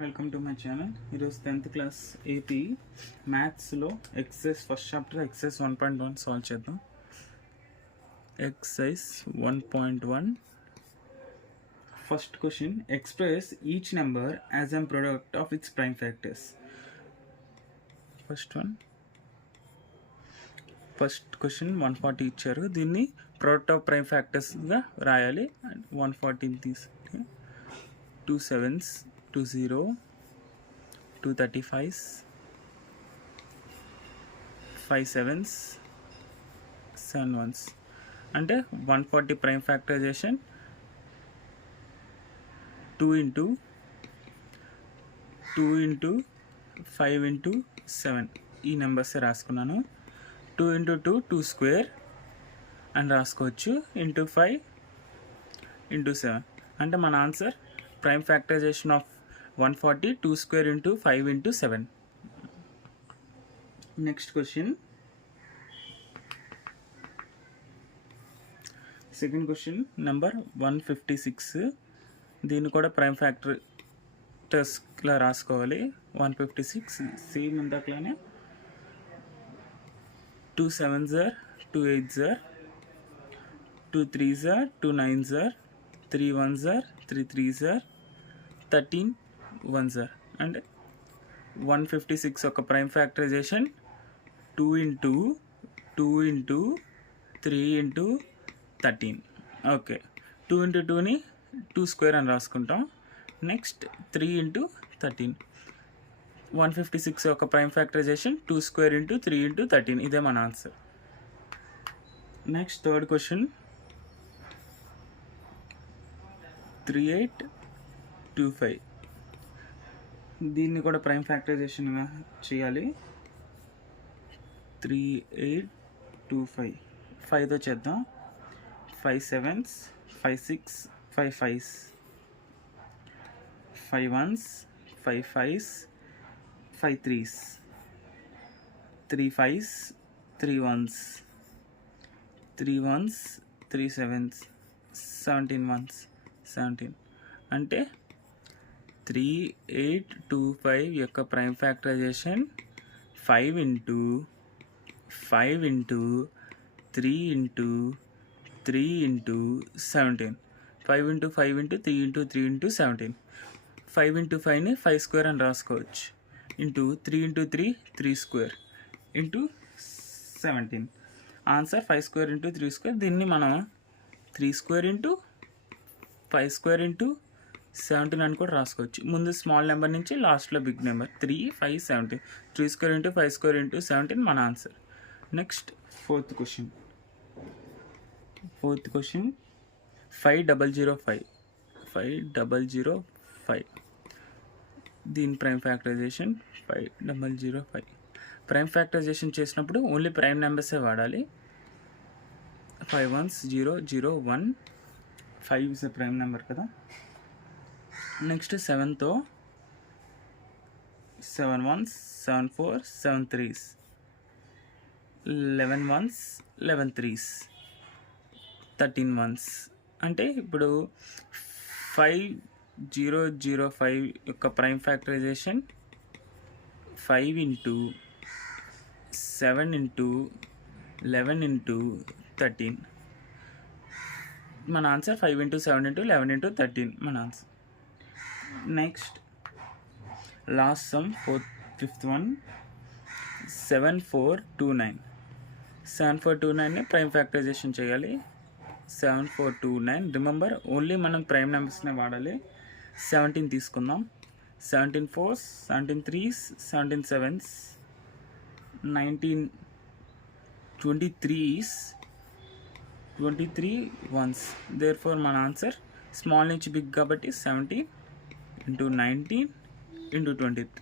Welcome to my channel. ఈరోజు 10th class AP మ్యాథ్స్లో exercise first chapter exercise 1.1 solve చేద్దాం. Exercise 1.1 first question, express each number as a product of its prime factors. First question 140 ఇచ్చారు, దీన్ని product of prime ఫ్యాక్టర్స్గా రాయాలి. 140 తీసుకుంటే 2 7s 2 0 2 35s 5 7s 7 1s అంటే 140 prime factorization 2 into 5 into 7 ఈ నెంబర్స్ రాసుకున్నాను. 2 into 2 2 square అని రాసుకోవచ్చు, ఇంటూ 5 into 7 అంటే మన answer prime factorization of 140 2 square into 5 into 7. Next question, second question number 156. దీన్ని కూడా ప్రైమ్ ఫ్యాక్టర్స్లా రాసుకోవాలి. 156 సేమ్ ఇందాకలానే 2 7s 2 8s 2 3s 2 9s 3 1s 3 3s 13 1s అంటే 156 ఒక prime factorization 2 into 3 into 13. Okay, 2 into 2ని 2 square అని రాసుకుంటాం. నెక్స్ట్ 3 into 13. 156 ఒక prime factorization 2 square into 3 into 13. ఇదే మన ఆన్సర్. Next third question 3825. దీన్ని కూడా ప్రైమ్ ఫ్యాక్టరైజేషన్గా చేయాలి. 3825 5తో చేద్దాం. 5 7s 5 6 5 5s 5 1s 5 5s 5 3s 3 5s 3 1s 3 1s 3 7s 17 1s 17 అంటే 3825 యొక్క ప్రైమ్ ఫ్యాక్టరైజేషన్ 5 into 5 into 3 into 3 into 17. 5 into 5 into 3 into 3 into 17. 5 into 5ని 5 square అని రాసుకోవచ్చు. ఇంటూ 3 into 3 3 square ఇంటూ 17. ఆన్సర్ 5 square into 3 square. దీన్ని మనం 3 square into 5 square into 17 అని కూడా రాసుకోవచ్చు. ముందు స్మాల్ నెంబర్ నుంచి లాస్ట్లో big number 3 5 17. 3 square into 5 square into 17 మన ఆన్సర్. Next fourth question 5005. 5005 దీని ప్రైమ్ ఫ్యాక్టరైజేషన్ 5005. ప్రైమ్ ఫ్యాక్టరైజేషన్ చేసినప్పుడు ఓన్లీ ప్రైమ్ నెంబర్సే వాడాలి. 5 1s 0 0 1. 5 ఇస్ ప్రైమ్ నెంబర్ కదా. నెక్స్ట్ 7తో 7 1s 7 4s 7 3s 11 1s 11 3s 13 1s అంటే ఇప్పుడు 5005 యొక్క ప్రైమ్ ఫ్యాక్టరైజేషన్ 5 into 7 into 11 into 13. మన ఆన్సర్ 5 into 7 into 11 into 13 మన answer. Next last sum fifth one 7429. 7429ని ప్రైమ్ ఫ్యాక్టరైజేషన్ చేయాలి. 7429 రిమెంబర్ ఓన్లీ మనం ప్రైమ్ నెంబర్స్నే వాడాలి. 17 తీసుకుందాం. 17 4s 17 3s 17 7s 19 23s 23 1s. దేర్ ఫోర్ మన ఆన్సర్ స్మాల్ నుంచి బిగ్ కాబట్టి 17 into 19 into 23.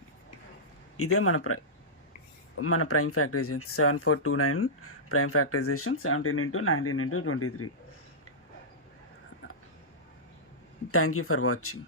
ఇదే మన prime factorization 7429 prime factorization 17 into 19 into 23. Thank you for watching.